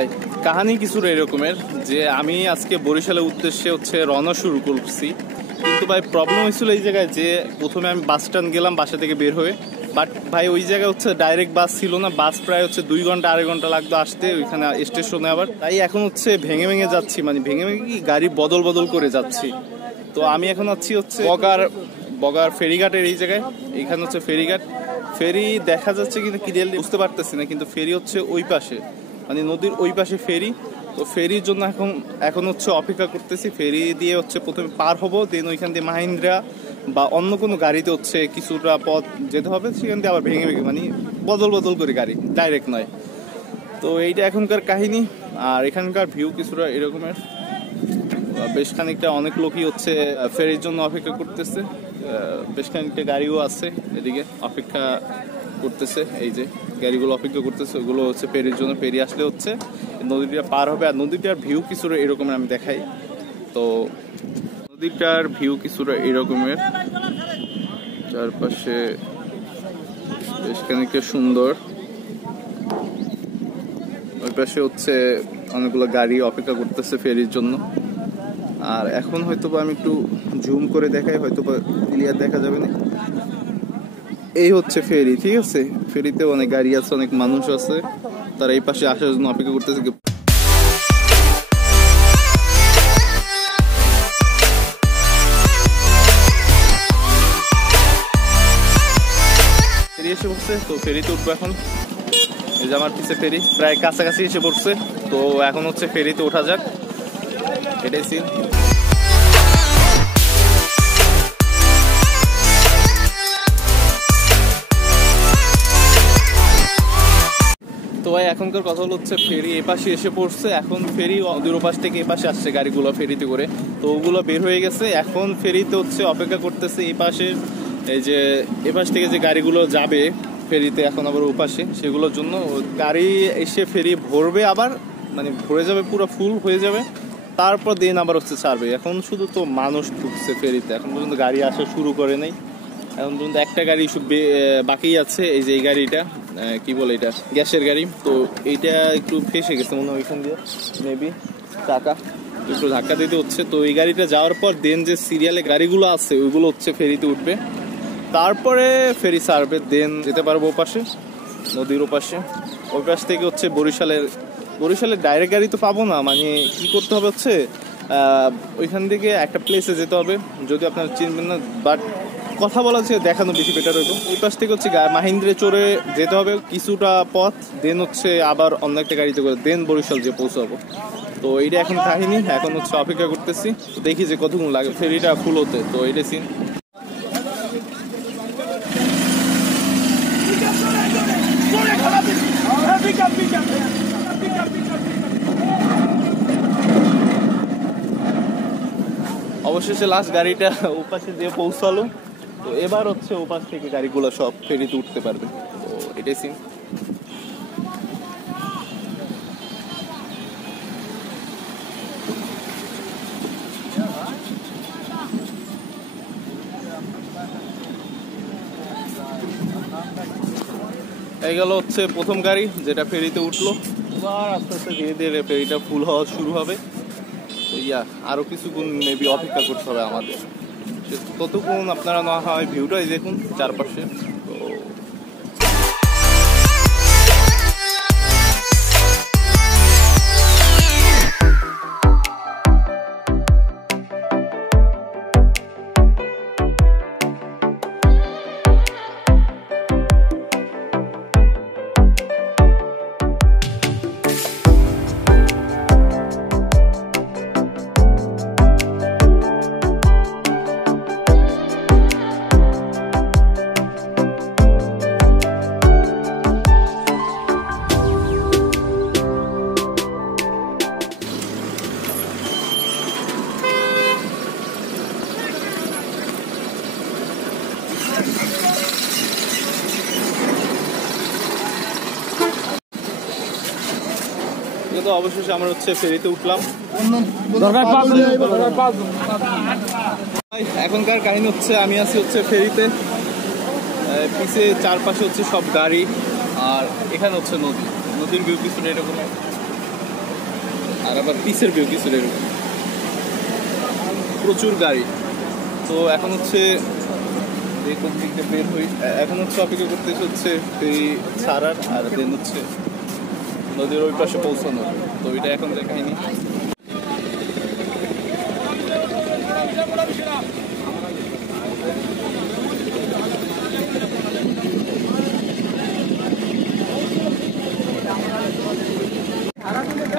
ভাই কাহিনী কিছুটা এরকমের যে আমি আজকে বরিশালের উদ্দেশ্যে হচ্ছে রওনা শুরু করছি, কিন্তু ভাই প্রবলেম হয়েছিল এই জায়গায় যে প্রথমে আমি বাস স্ট্যান্ড গেলাম বাসা থেকে বের হয়ে, বাট ভাই ওই জায়গায় হচ্ছে ডাইরেক্ট বাস ছিল না, বাস প্রায় হচ্ছে 2 ঘন্টা 2.5 ঘন্টা লাগতো আসতে ওইখানে স্টেশনে। আবার তাই এখন হচ্ছে ভেঙে ভেঙে যাচ্ছি, মানে ভেঙে ভেঙে কি গাড়ি বদল বদল করে যাচ্ছি। তো আমি এখন আছি হচ্ছে বগার ফেরিঘাটের এই জায়গায়, এইখানে হচ্ছে ফেরিঘাট। ফেরি দেখা যাচ্ছে কিন্তু ক্লিয়ারলি বুঝতে পারতেছি না, কিন্তু ফেরি হচ্ছে ওই পাশে, মানে নদীর ওই পাশে ফেরি। তো ফেরির জন্য এখন হচ্ছে অপেক্ষা করতেছি। ফেরি দিয়ে হচ্ছে প্রথমে পার হবো, দেন ওইখান দিয়ে মাহিন্দ্রা বা অন্য কোনো গাড়িতে হচ্ছে কিছুটা পথ যেতে হবে, সেখান দিয়ে আবার ভেঙে ভেঙে মানে বদল বদল করে গাড়ি, ডাইরেক্ট নয়। তো এইটা এখনকার কাহিনী। আর এখানকার ভিউ কিছুটা এরকমের, বেশ খানিকটা অনেক লোকই হচ্ছে ফেরির জন্য অপেক্ষা করতেছে, বেশ খানিকটা গাড়িও আছে এদিকে অপেক্ষা করতেছে। এই যে গাড়িগুলো অপেক্ষা করতেছে ওগুলো হচ্ছে ফেরির জন্য, ফেরি আসলে হচ্ছে নদীটা পার হবে। আর নদীটার ভিউ কিছুটা এরকমের আমি দেখাই। তো নদীটার ভিউ কিছুটা এরকমের, চারপাশে বেশ খানিকটা সুন্দর। ওই পাশে হচ্ছে অনেকগুলো গাড়ি অপেক্ষা করতেছে ফেরির জন্য। আর এখন হয়তো আমি একটু জুম করে দেখাই, হয়তো ক্লিয়ার দেখা যাবে না। এই হচ্ছে ফেরি, ঠিক আছে। ফেরিতে অনেক গাড়ি আছে, অনেক মানুষ আছে, তারা এই পাশে আসার জন্য অপেক্ষা করতেছে। ফেরি এসে পড়ছে, তো ফেরিতে উঠবো এখন। এই যে আমার পিছে ফেরি প্রায় কাছাকাছি এসে পড়ছে, তো এখন হচ্ছে ফেরিতে ওঠা যাক, এটাই সিন। তো ভাই এখনকার কথা হচ্ছে ফেরি এপাশে এসে পড়ছে, এখন ফেরি নদীর ওপাশ থেকে এপাশে আসছে গাড়িগুলো ফেরিতে করে। তো ওগুলো বের হয়ে গেছে, এখন ফেরিতে হচ্ছে অপেক্ষা করতেছে এই পাশে, এই যে এপাশ থেকে যে গাড়িগুলো যাবে ফেরিতে এখন আবার ওপাশে, সেগুলোর জন্য গাড়ি এসে ফেরি ভরবে, আবার মানে ভরে যাবে, পুরো ফুল হয়ে যাবে, তারপর দিন আবার হচ্ছে ছাড়বে। এখন শুধু তো মানুষ ঢুকছে ফেরিতে, এখন পর্যন্ত গাড়ি আসা শুরু করে নাই। এখন পর্যন্ত একটা গাড়ি বাকি আছে, এই যে এই গাড়িটা কি বলে, এটা গ্যাসের গাড়ি। তো এইটা একটু ফেসে গেছে মনে হয়, ওইখান দিয়ে মেবি চাকা একটু ধাক্কা দিতে হচ্ছে। তো এই গাড়িটা যাওয়ার পর দেন যে সিরিয়ালে গাড়িগুলো আছে ওইগুলো হচ্ছে ফেরিতে উঠবে, তারপরে ফেরি ছাড়বে, দেন যেতে পারবো ওপাশে নদীর ওপাশে। ওই পাশ থেকে হচ্ছে বরিশালের ডাইরেক্ট গাড়ি তো পাবো না, মানে কি করতে হবে হচ্ছে ওইখান থেকে একটা প্লেসে যেতে হবে, যদি আপনারা চিনবেন না, বাট কথা বলা হচ্ছে দেখানো বেশি বেটার হতো। ওই পাশ থেকে হচ্ছে মাহিন্দ্রে চড়ে যেতে হবে কিছুটা পথ, দেন হচ্ছে আবার অন্য একটা গাড়িতে করে দেন বরিশাল যে পৌঁছাবো। তো এইটা এখন কাহিনী, এখন হচ্ছে অপেক্ষা করতেছি, দেখি যে কতক্ষণ লাগে ফেরিটা ফুল হতে। তো এইটা সিন। অবশেষে লাস্ট গাড়িটা ওপাশে দিয়ে পৌঁছালো, তো এবার হচ্ছে ওপাশ থেকে গাড়িগুলো সব ফেরিতে উঠতে পারবে। তো এটাই সিন। এই গেল হচ্ছে প্রথম গাড়ি যেটা ফেরিতে উঠলো, এবার আস্তে আস্তে ধীরে ধীরে ফেরিটা ফুল হওয়া শুরু হবে। তো আরো কিছুক্ষণ মেবি অপেক্ষা করতে হবে আমাদের, ততক্ষণ আপনারা না হয় ভিউটাই দেখুন চারপাশে। তো অবশেষে আমরা হচ্ছে ফেরিতে উঠলাম। এখনকার কাহিনী হচ্ছে আমি আছি হচ্ছে ফেরিতে, পিছে চারপাশে হচ্ছে সব গাড়ি, আর এখানে হচ্ছে নদীর ভিউ কিছুটা এরকম। আর আবার পিসের ভিউ কিছু এরকম প্রচুর গাড়ি। তো এখন হচ্ছে কোন দিকটা বের হই, এখন হচ্ছে অপেক্ষা করতেছে হচ্ছে ফেরি ছাড়ার, আর দেন হচ্ছে নদীর ওই পাশে পৌঁছানো। তো এটা এখন দেখায়নি।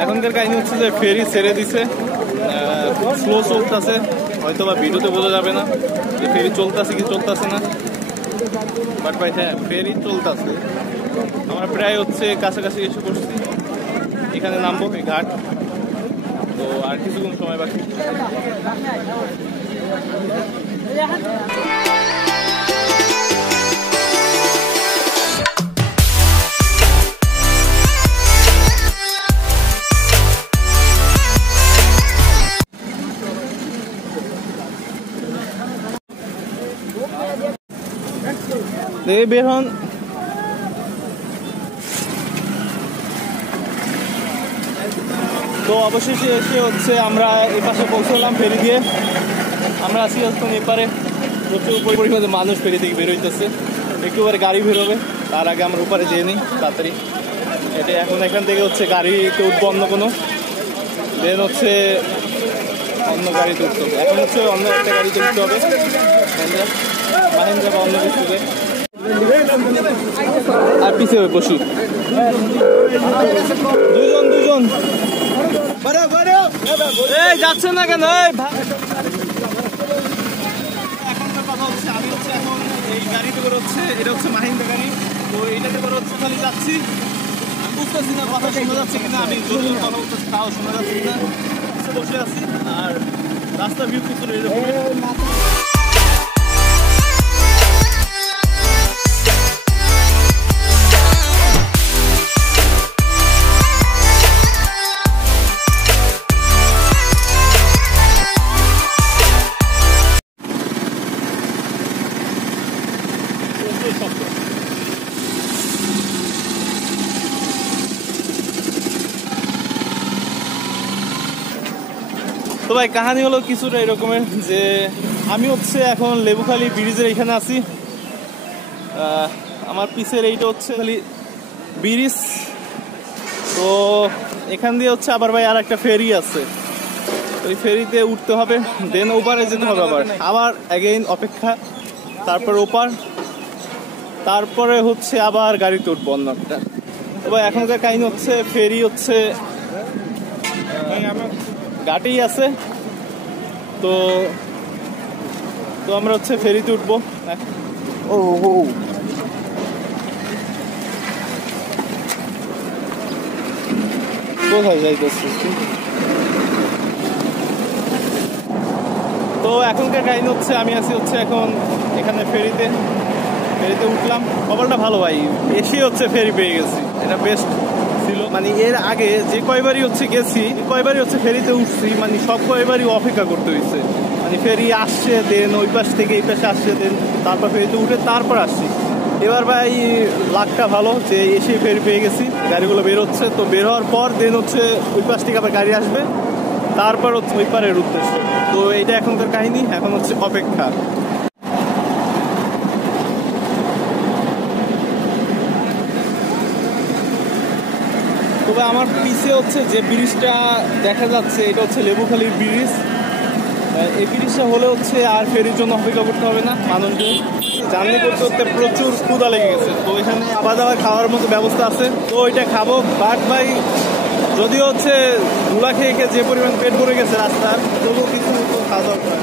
এখনকার কাহিনী হচ্ছে যে ফেরি ছেড়ে দিছে, স্লো চলতেছে, হয়তো বা ভিডিওতে বোঝা যাবে না যে ফেরি চলতেছে কি চলতেছে না, বাট ভাই হ্যাঁ ফেরি চলতেছে। আমরা প্রায় হচ্ছে কাছাকাছি এসে করছি, এখানে নামবো এই ঘাট। তো আর কিছুক্ষণ সময় বাকি। বের হন। তো অবশেষে এসে হচ্ছে আমরা এই পাশে পৌঁছলাম ফেরি দিয়ে। আমরা আছি এখন এপারে, প্রচুর পরিমাণে মানুষ ফেরি থেকে বের হইতেছে, একটু পরে গাড়ি বেরোবে, তার আগে আমরা ওপারে যেয়ে নিই তাড়াতাড়ি। এটা এখন এখান থেকে হচ্ছে গাড়িতে উঠবো অন্য কোনো, দেন হচ্ছে অন্য গাড়িতে উঠতে হবে। এখন হচ্ছে অন্য একটা গাড়িতে উঠতে হবে, মাহিন্দ্রা বা অন্য কিছুতে। আর পিছিয়ে বসু দুজন যাচ্ছে না কেন? এখনকার কথা হচ্ছে আমি হচ্ছে এখন এই গাড়িতে করে হচ্ছে, এটা হচ্ছে মাহিন্দ্রা গাড়ি। তো এইটাতে করে হচ্ছে খালি যাচ্ছি, বুঝতেছি না কথা শোনা যাচ্ছে কিনা, আমি জোর জোর কথা বলতেছি তাও শোনা যাচ্ছে কিনা। বসে আছি আর রাস্তা ভিউ কিছু এরকম। তো ভাই কাহিনী হলো কিছুটা এরকমের যে আমি হচ্ছে এখন লেবুখালী ব্রিজের এখানে আছি। আমার পিছের এইটা হচ্ছে খালি ব্রিজ। তো এখান দিয়ে হচ্ছে আবার ভাই আর একটা ফেরি আছে, ওই ফেরিতে উঠতে হবে, দেন ওপারে যেতে হবে, আবার অ্যাগেইন অপেক্ষা, তারপর ওপার, তারপরে হচ্ছে আবার গাড়িতে উঠবো অন্য একটা। তো ভাই এখনকার কাহিনী হচ্ছে ফেরি হচ্ছে ঘাটেই আছে। তো তো আমরা হচ্ছে ফেরিতে উঠবো। ও কোথায় যাইতেছি? তো এখনকার কাহিনী হচ্ছে আমি আছি হচ্ছে এখন এখানে ফেরিতে উঠলাম। খবরটা ভালো ভাই, এসে হচ্ছে ফেরি পেয়ে গেছি, এটা বেস্ট ছিল। মানে এর আগে যে কয়বারই হচ্ছে গেছি, কয়বারই হচ্ছে ফেরিতে উঠছি, মানে সব কয়বারই অপেক্ষা করতে হয়েছে। মানে ফেরি আসছে, দেন ওই পাশ থেকে এই পাশে আসছে, দেন তারপর ফেরিতে উঠে তারপর আসছি। এবার ভাই লাকটা ভালো যে এসে ফেরি পেয়ে গেছি, গাড়িগুলো বের হচ্ছে। তো বের হওয়ার পর দেন হচ্ছে ওই পাশ থেকে আবার গাড়ি আসবে, তারপর হচ্ছে ওই পারের উদ্দেশ্য। তো এটা এখনকার কাহিনী, এখন হচ্ছে অপেক্ষা। তবে আমার পিছে হচ্ছে যে ব্রিজটা দেখা যাচ্ছে, এটা হচ্ছে লেবুখালীর ব্রিজ। এই ব্রিজটা হলে হচ্ছে আর ফেরির জন্য অপেক্ষা করতে হবে না মানুষদের। জার্নি করতে করতে প্রচুর ক্ষুধা লেগে গেছে, তো এখানে খাওয়া দাওয়া খাওয়ার মতো ব্যবস্থা আছে, তো ওইটা খাবো। বাট ভাই যদিও হচ্ছে ধুলা খেয়ে খেয়ে যে পরিমাণ পেট ভরে গেছে রাস্তার, তবুও কিছু খাওয়া দাওয়া করে।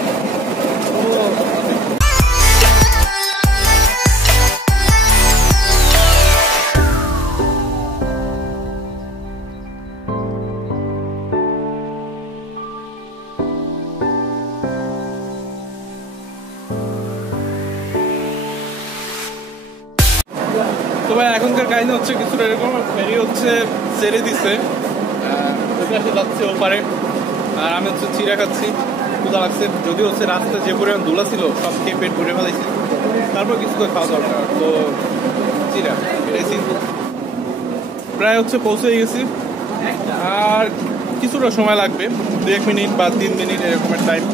তো ভাই এখনকার কাহিনী হচ্ছে কিছুটা এরকম, ফেরি হচ্ছে ছেড়ে দিছে, ওপাশে যাচ্ছে ওপারে, আর আমি হচ্ছে চিড়া খাচ্ছি, ক্ষুধা লাগছে। যদিও হচ্ছে রাস্তায় যে পরিমাণ ধুলা ছিল সব খেয়ে পেট ভরে ফেলাইছি, তারপর কিছু করে খাওয়া দরকার। তো চিড়া এটাই সিম্পল। প্রায় হচ্ছে পৌঁছে গেছি, আর কিছুটা সময় লাগবে, 2-1 মিনিট বা 3 মিনিট এরকমের টাইম।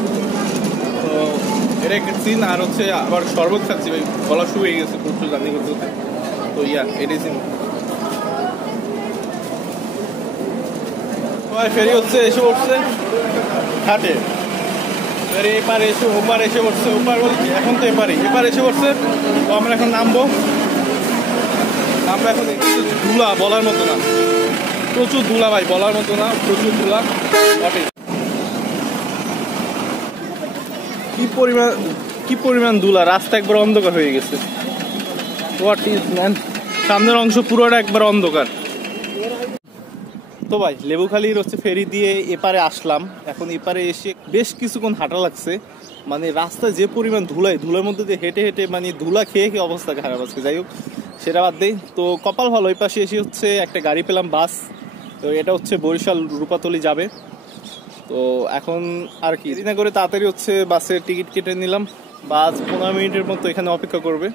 তো এটা একটা সিন। আর হচ্ছে আবার শরবত খাচ্ছি ভাই, গলা শুয়ে গেছে প্রচুর জার্নি করতে করতে। তো এটাই সিন। ফেরি হচ্ছে এসে পড়ছে ঘাটে। ফেরি এপারে এসে ওপার এসে পড়ছে, ওপার বলছি এখন তো এপারে এসে পড়ছে। তো আমরা এখন নামবো। এখন ধুলা বলার মতো না, প্রচুর ধুলা ভাই, বলার মতো না, প্রচুর ধুলা। কি পরিমাণ ধুলা, রাস্তা একবার অন্ধকার হয়ে গেছে। হোয়াট ইজ ম্যান, সামনের অংশ পুরোটা একবার অন্ধকার। তো ভাই লেবুখালীর হচ্ছে ফেরি দিয়ে এপারে আসলাম। এখন এপারে এসে বেশ কিছুক্ষণ হাঁটা লাগছে। মানে রাস্তায় যে পরিমাণ ধুলার মধ্যে দিয়ে হেঁটে হেঁটে মানে ধুলা খেয়ে খেয়ে অবস্থা খারাপ আজকে। যাই হোক সেটা বাদ দেই। তো কপাল ভালো, ওই পাশে এসে হচ্ছে একটা গাড়ি পেলাম, বাস। তো এটা হচ্ছে বরিশাল রূপাতলি যাবে। তো এখন আর কি দেরি না করে তাড়াতাড়ি হচ্ছে বাসের টিকিট কেটে নিলাম। বাস 15 মিনিটের মতো এখানে অপেক্ষা করবে,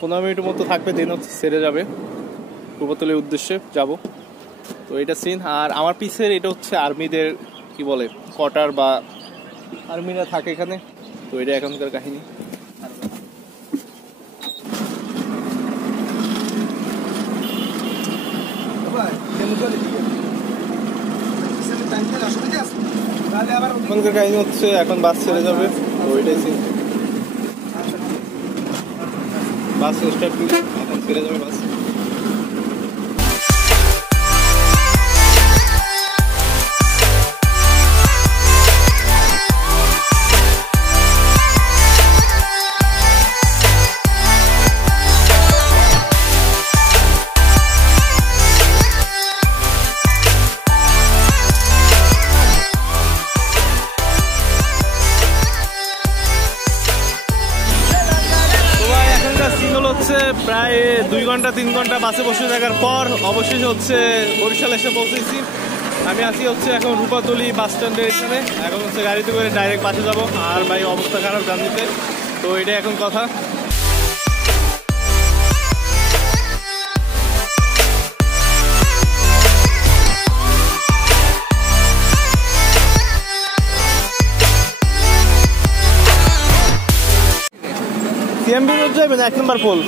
15 মিনিটের মতো থাকবে, দেন হচ্ছে ছেড়ে যাবে, রূপাতলির উদ্দেশ্যে যাব। তো এটা সিন। আর আমার পিছের এটা হচ্ছে আর্মিদের কি বলে কোয়ার্টার, বা আর্মিরা থাকে এখানে। তো এটা এখনকার কাহিনী। এখনকার কাহিনী হচ্ছে এখন বাস ছেড়ে যাবে। তো ওইটাই সিন, বাস স্টার্ট এখন ছেড়ে যাবে বাস। প্রায় 2 ঘন্টা 3 ঘন্টা বাসে বসে থাকার পর অবশেষে হচ্ছে বরিশাল এসে পৌঁছেছি। আমি আছি হচ্ছে এখন রূপাতলি বাস স্ট্যান্ডের এখানে। এখন হচ্ছে গাড়িতে করে ডাইরেক্ট বাসে যাব। আর ভাই অবস্থা খারাপ জার্নিতে। তো এটাই এখন কথা। সিএমবি রোড যাবেন 1 নম্বর পোল।